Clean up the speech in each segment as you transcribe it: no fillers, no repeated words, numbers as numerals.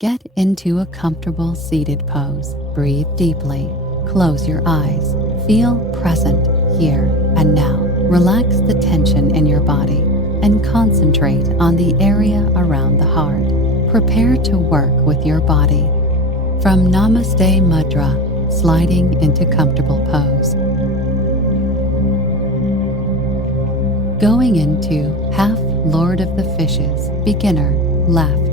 Get into a comfortable seated pose. Breathe deeply. Close your eyes. Feel present here and now. Relax the tension in your body and concentrate on the area around the heart. Prepare to work with your body. From Namaste Mudra, sliding into comfortable pose. Going into half Lord of the Fishes, beginner, left.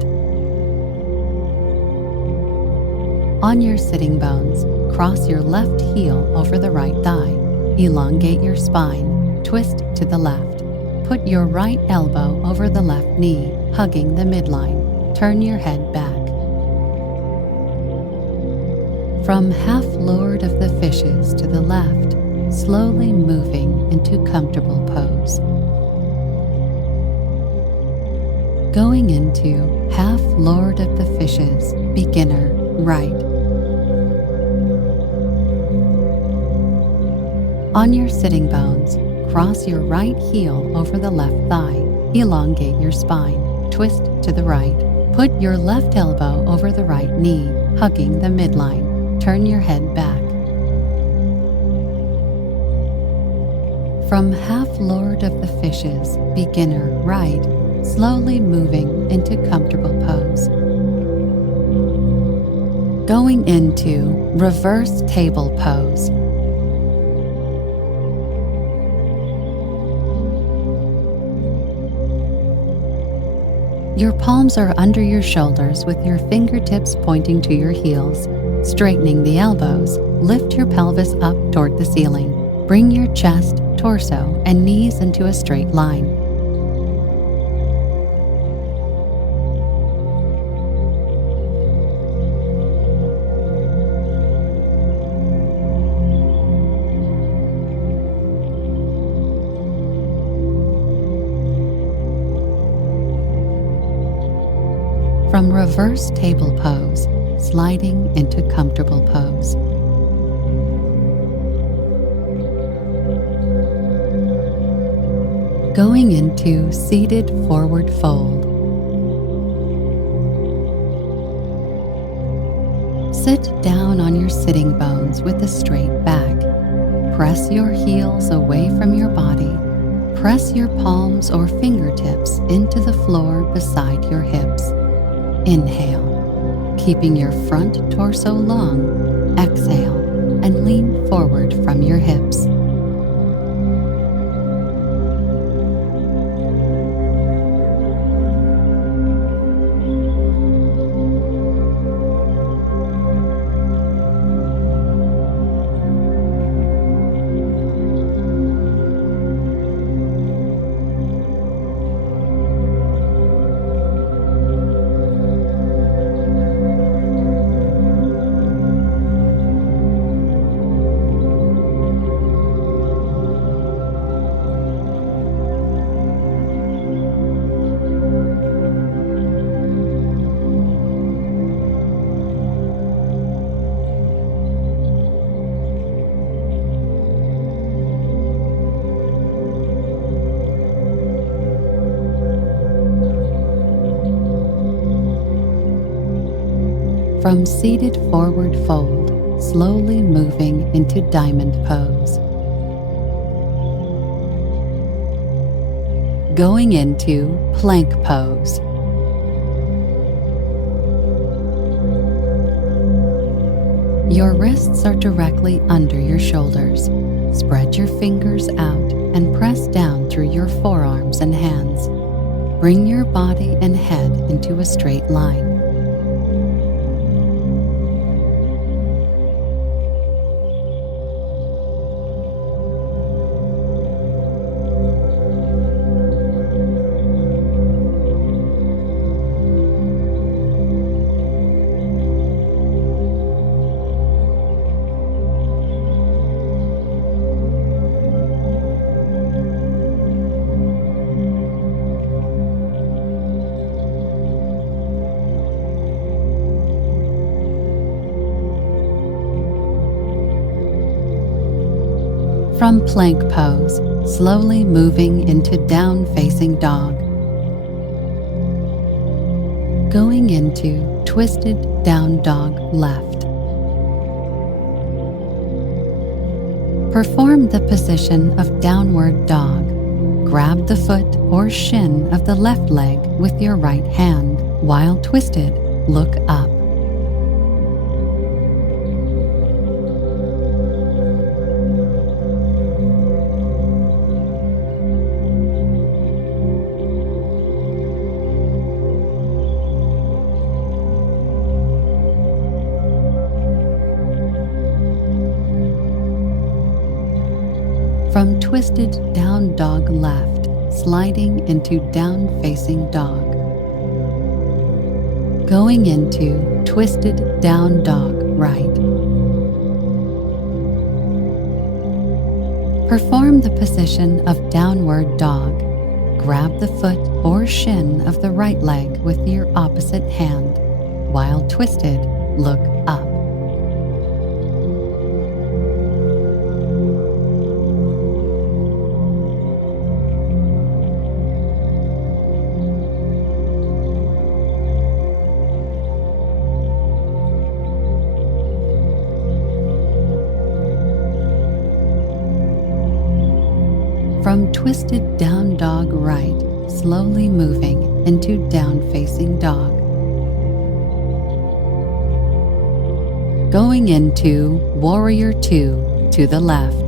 On your sitting bones, cross your left heel over the right thigh. Elongate your spine, twist to the left. Put your right elbow over the left knee, hugging the midline. Turn your head back. From half Lord of the Fishes to the left, slowly moving into comfortable pose. Going into half Lord of the Fishes, beginner, right. On your sitting bones, cross your right heel over the left thigh. Elongate your spine. Twist to the right. Put your left elbow over the right knee, hugging the midline. Turn your head back. From half Lord of the Fishes, beginner, right, slowly moving into comfortable pose. Going into reverse table pose. Your palms are under your shoulders with your fingertips pointing to your heels. Straightening the elbows, lift your pelvis up toward the ceiling. Bring your chest, torso, and knees into a straight line. From reverse table pose, sliding into comfortable pose. Going into seated forward fold. Sit down on your sitting bones with a straight back. Press your heels away from your body. Press your palms or fingertips into the floor beside your hips. Inhale, keeping your front torso long. Exhale, and lean forward from your hips. From seated forward fold, slowly moving into diamond pose. Going into plank pose. Your wrists are directly under your shoulders. Spread your fingers out and press down through your forearms and hands. Bring your body and head into a straight line. From plank pose, slowly moving into down-facing dog. Going into twisted down dog left. Perform the position of downward dog. Grab the foot or shin of the left leg with your right hand. While twisted, look up. From twisted down dog left, sliding into down facing dog. Going into twisted down dog right. Perform the position of downward dog. Grab the foot or shin of the right leg with your opposite hand. While twisted, look up. From twisted down dog right, slowly moving into down facing dog. Going into warrior two to the left.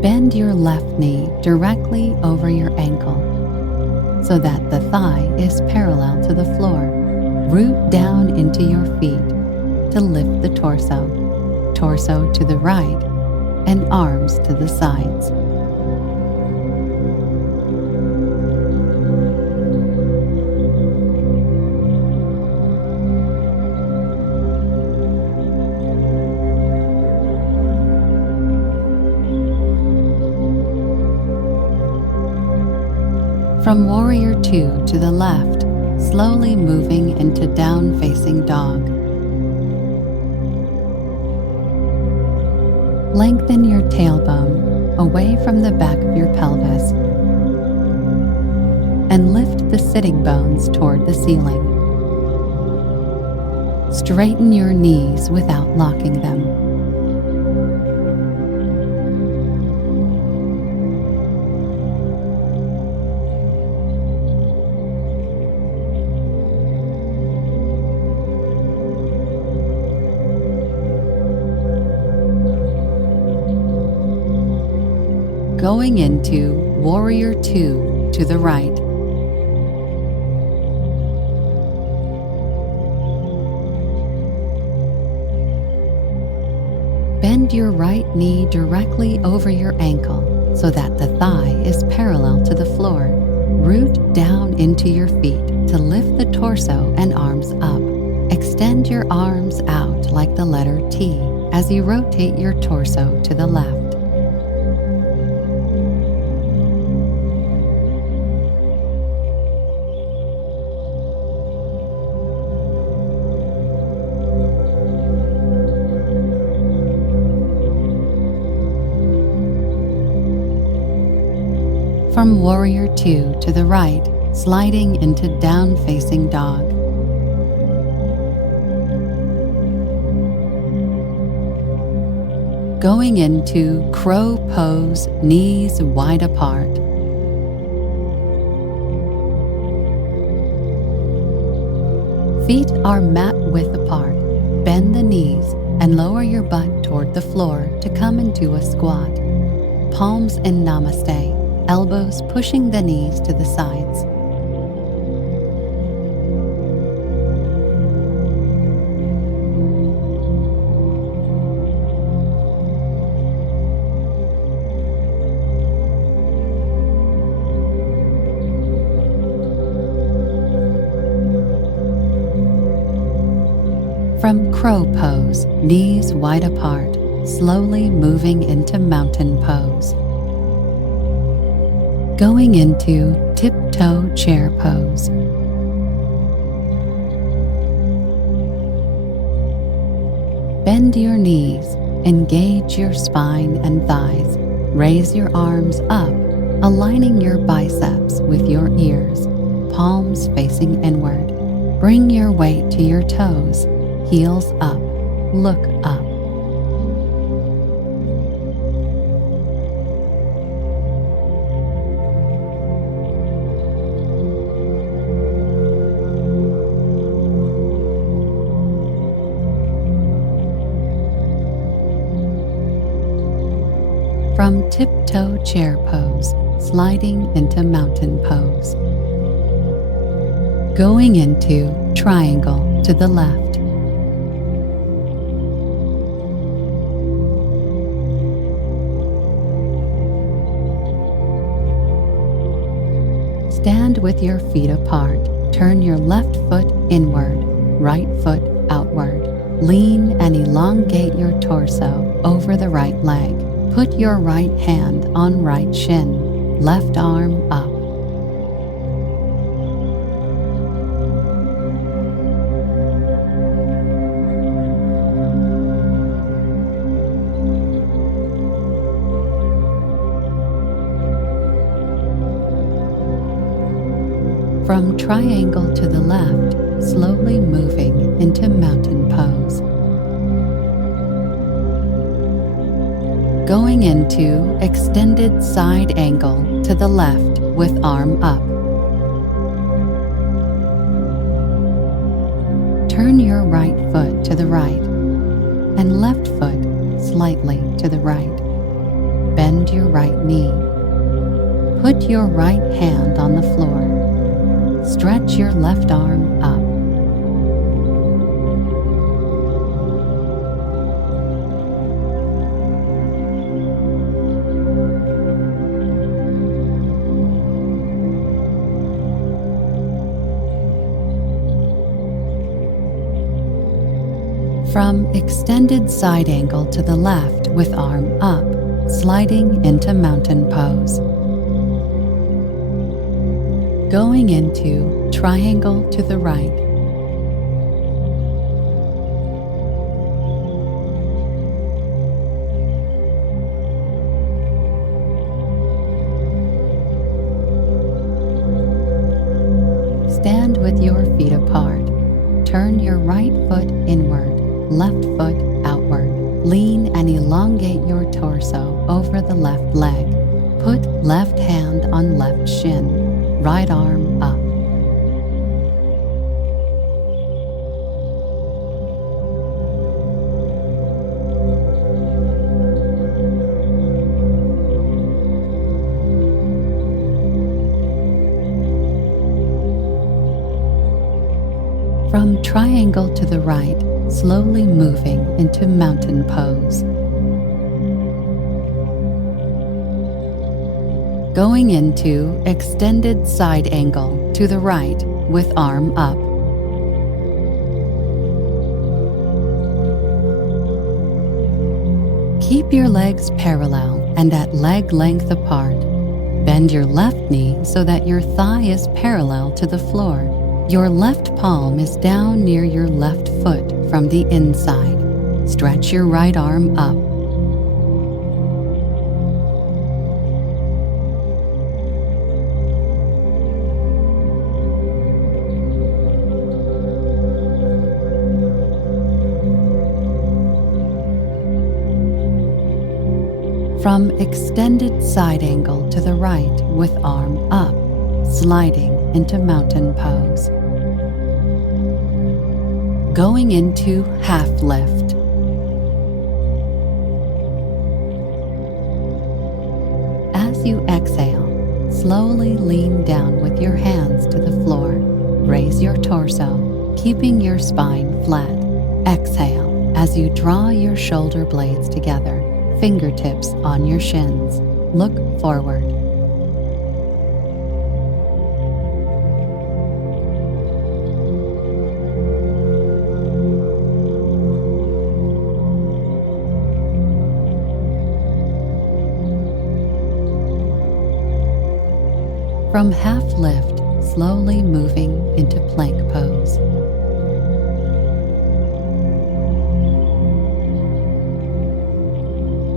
Bend your left knee directly over your ankle, so that the thigh is parallel to the floor. Root down into your feet to lift the torso. Torso to the right and arms to the sides. From warrior two to the left, slowly moving into down facing dog. Lengthen your tailbone away from the back of your pelvis and lift the sitting bones toward the ceiling. Straighten your knees without locking them. Going into warrior two to the right. Bend your right knee directly over your ankle so that the thigh is parallel to the floor. Root down into your feet to lift the torso and arms up. Extend your arms out like the letter T as you rotate your torso to the left. From warrior two to the right, sliding into down facing dog. Going into crow pose, knees wide apart. Feet are mat width apart. Bend the knees and lower your butt toward the floor to come into a squat. Palms in namaste. Elbows pushing the knees to the sides. From crow pose, knees wide apart, slowly moving into mountain pose. Going into tiptoe chair pose. Bend your knees Engage your spine and thighs. Raise your arms up, aligning your biceps with your ears, palms facing inward. Bring your weight to your toes, heels up, look up. From tiptoe chair pose, sliding into mountain pose. Going into triangle to the left. Stand with your feet apart. Turn your left foot inward, right foot outward. Lean and elongate your torso over the right leg. Put your right hand on right shin, left arm up. From triangle to the left, slowly moving into mountain pose. Going into extended side angle to the left with arm up. Turn your right foot to the right and left foot slightly to the right. Bend your right knee. Put your right hand on the floor. Stretch your left arm up. From extended side angle to the left with arm up, sliding into mountain pose. Going into triangle to the right. Stand with your feet apart. Turn your right foot inward, left foot outward. Lean and elongate your torso over the left leg. Put left hand on left shin. Right arm up. From triangle to the right, slowly moving into mountain pose. Going into extended side angle to the right with arm up. Keep your legs parallel and at leg length apart. Bend your left knee so that your thigh is parallel to the floor. Your left palm is down near your left foot from the inside. Stretch your right arm up. From extended side angle to the right with arm up, sliding into mountain pose. Going into half lift. As you exhale, slowly lean down with your hands to the floor. Raise your torso, keeping your spine flat. Exhale as you draw your shoulder blades together. Fingertips on your shins. Look forward. From half lift, slowly moving into plank pose.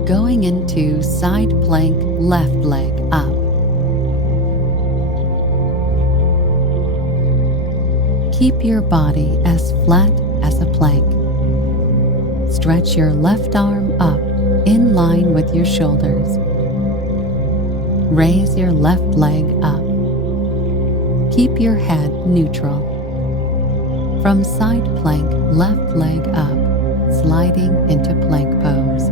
Going into side plank, left leg up. Keep your body as flat as a plank. Stretch your left arm up in line with your shoulders. Raise your left leg up. Keep your head neutral. From side plank, left leg up, sliding into plank pose.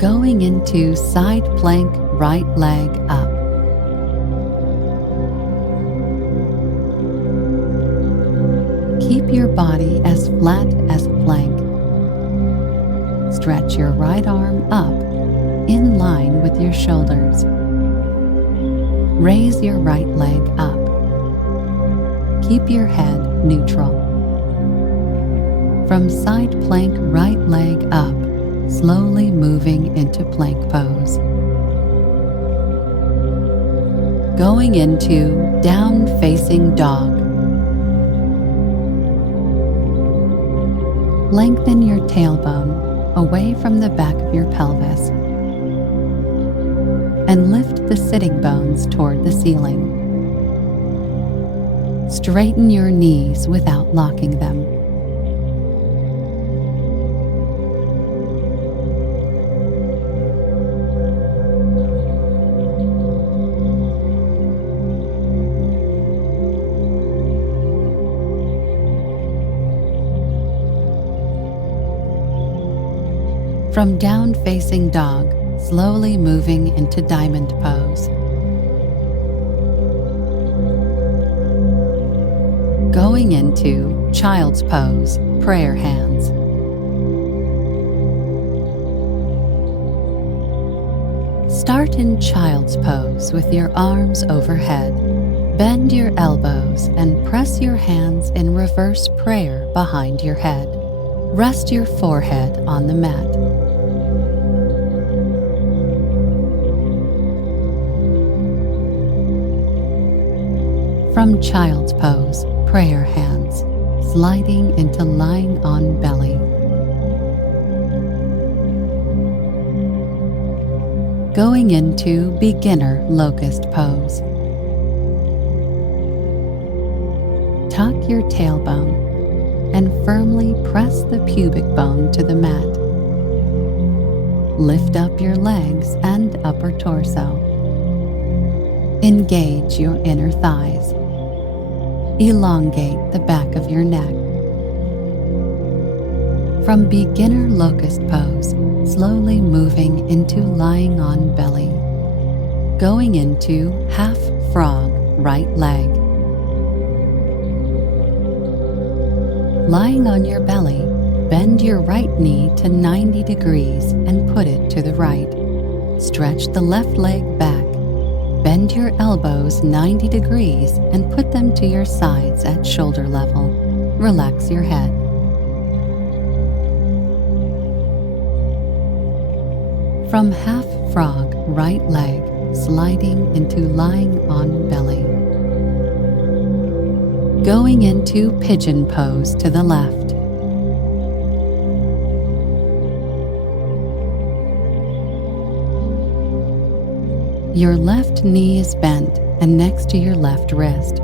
Going into side plank, right leg up. Keep your body as flat as a plank. Stretch your right arm up in line with your shoulders. Raise your right leg up. Keep your head neutral. From side plank, right leg up, slowly moving into plank pose. Going into down facing dog. Lengthen your tailbone away from the back of your pelvis and lift the sitting bones toward the ceiling. Straighten your knees without locking them. From down facing dog, slowly moving into diamond pose. Going into child's pose, prayer hands. Start in child's pose with your arms overhead. Bend your elbows and press your hands in reverse prayer behind your head. Rest your forehead on the mat. From child's pose, prayer hands, sliding into lying on belly. Going into beginner locust pose. Tuck your tailbone and firmly press the pubic bone to the mat. Lift up your legs and upper torso. Engage your inner thighs. Elongate the back of your neck. From beginner locust pose, slowly moving into lying on belly. Going into half frog, right leg. Lying on your belly, bend your right knee to 90 degrees and put it to the right. Stretch the left leg back. Bend your elbows 90 degrees and put them to your sides at shoulder level. Relax your head. From half frog, right leg, sliding into lying on belly. Going into pigeon pose to the left. Your left knee is bent and next to your left wrist.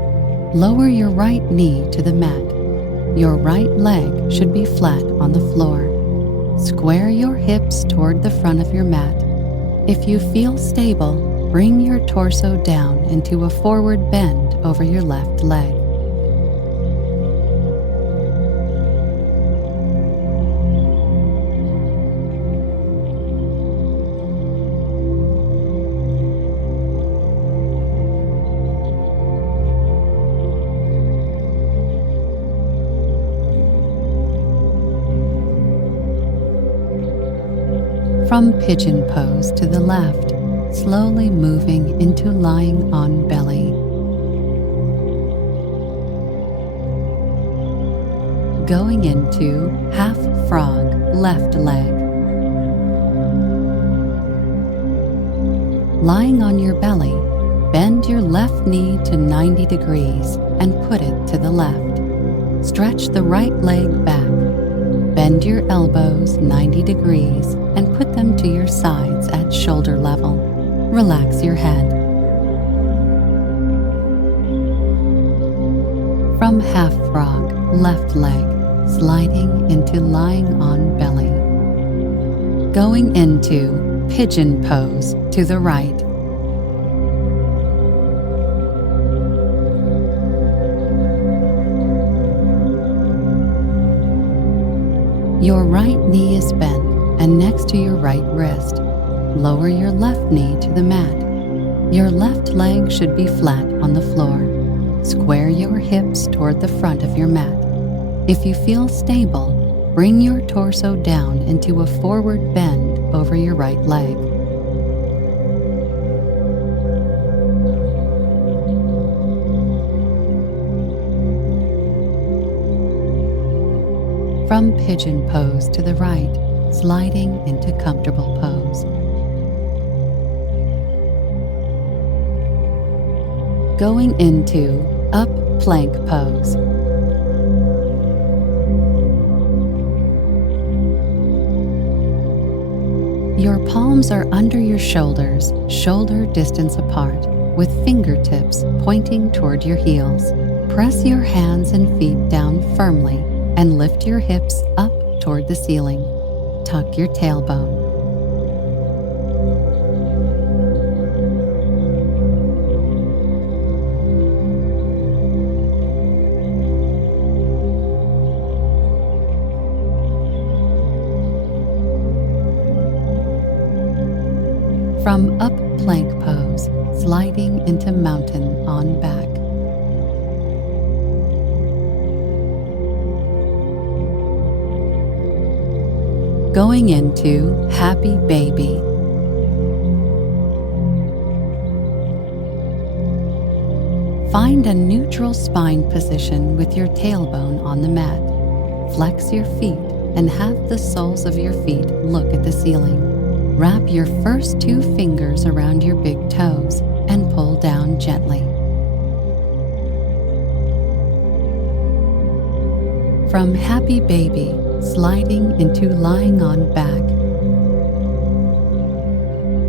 Lower your right knee to the mat. Your right leg should be flat on the floor. Square your hips toward the front of your mat. If you feel stable, bring your torso down into a forward bend over your left leg. From pigeon pose to the left, slowly moving into lying on belly. Going into half frog, left leg. Lying on your belly, bend your left knee to 90 degrees and put it to the left. Stretch the right leg back. Bend your elbows 90 degrees and put them to your sides at shoulder level. Relax your head. From half frog, left leg, sliding into lying on belly. Going into pigeon pose to the right. Your right knee is bent and next to your right wrist. Lower your left knee to the mat. Your left leg should be flat on the floor. Square your hips toward the front of your mat. If you feel stable, bring your torso down into a forward bend over your right leg. From pigeon pose to the right, sliding into comfortable pose. Going into up plank pose. Your palms are under your shoulders, shoulder distance apart, with fingertips pointing toward your heels. Press your hands and feet down firmly and lift your hips up toward the ceiling. Tuck your tailbone. From up plank pose, sliding into mountain on back. Going into happy baby. Find a neutral spine position with your tailbone on the mat. Flex your feet and have the soles of your feet look at the ceiling. Wrap your first 2 fingers around your big toes and pull down gently. From happy baby, sliding into lying on back.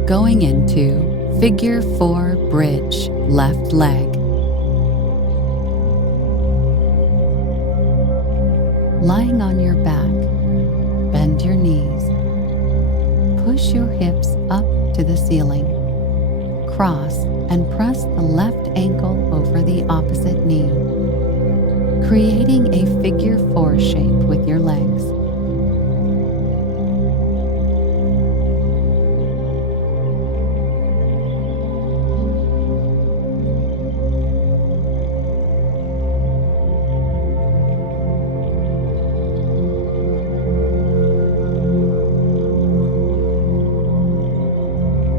Going into figure 4 bridge, left leg. Lying on your back, bend your knees. Push your hips up to the ceiling. Cross and press the left ankle over the opposite knee, creating a figure 4 shape with your legs.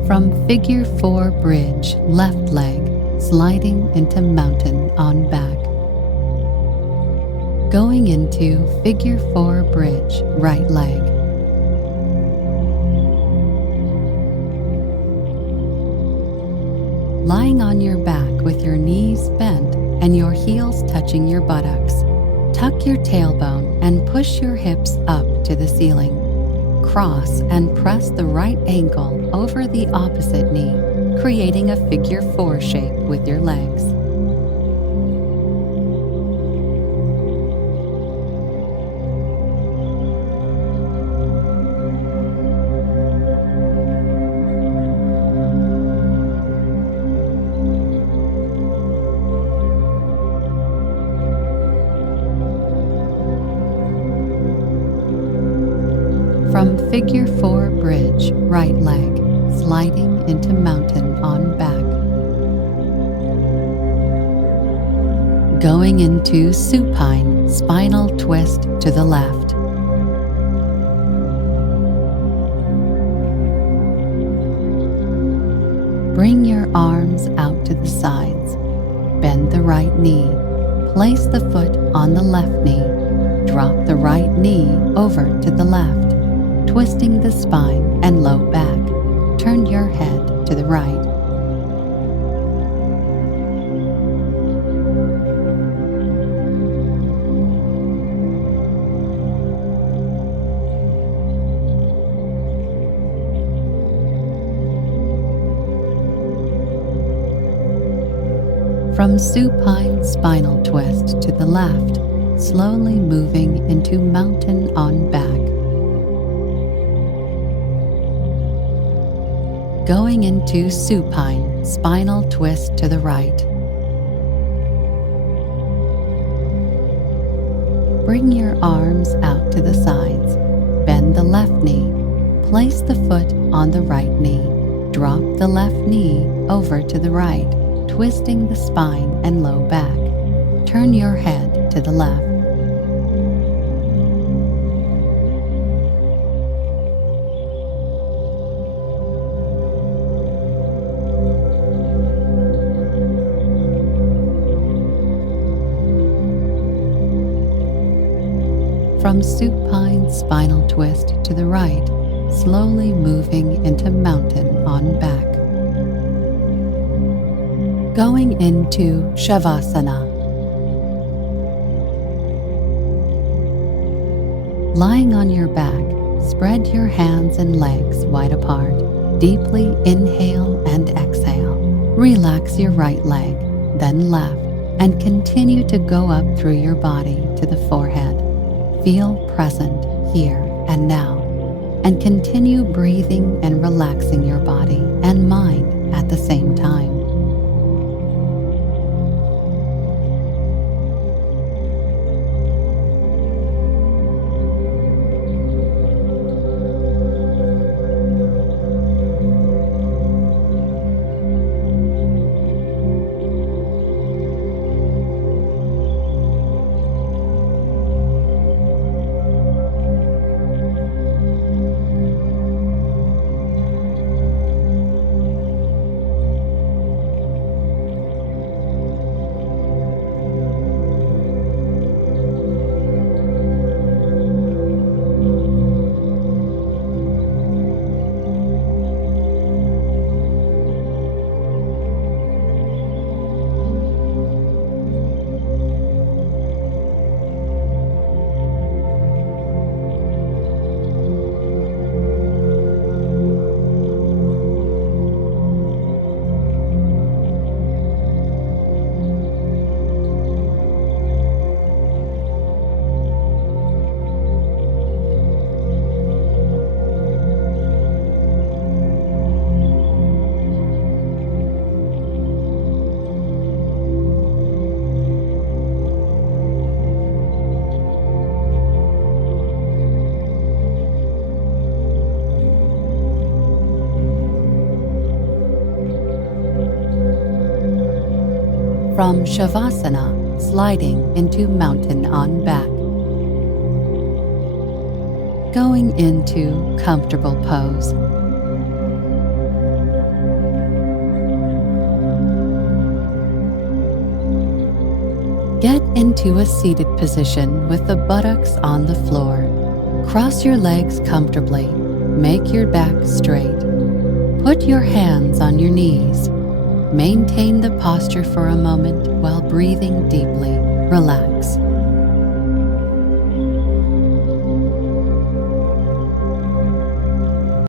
From figure 4 bridge, left leg, sliding into mountain on back. Going into figure 4 bridge, right leg. Lying on your back with your knees bent and your heels touching your buttocks. Tuck your tailbone and push your hips up to the ceiling. Cross and press the right ankle over the opposite knee, creating a figure 4 shape with your legs. From figure 4 bridge, right leg, sliding into mountain on back. Going into supine, spinal twist to the left. Bring your arms out to the sides. Bend the right knee. Place the foot on the left knee. Drop the right knee over to the left, twisting the spine and low back. Turn your head to the right. From supine spinal twist to the left, slowly moving into mountain on back. Going into supine spinal twist to the right. Bring your arms out to the sides. Bend the left knee. Place the foot on the right knee. Drop the left knee over to the right, twisting the spine and low back. Turn your head to the left. From supine spinal twist to the right, slowly moving into mountain on back. Going into Shavasana. Lying on your back, spread your hands and legs wide apart. Deeply inhale and exhale. Relax your right leg, then left, and continue to go up through your body to the forehead. Feel present here and now, and continue breathing and relaxing your body and mind at the same time. From Shavasana, sliding into mountain on back. Going into comfortable pose. Get into a seated position with the buttocks on the floor. Cross your legs comfortably. Make your back straight. Put your hands on your knees. Maintain the posture for a moment while breathing deeply. Relax.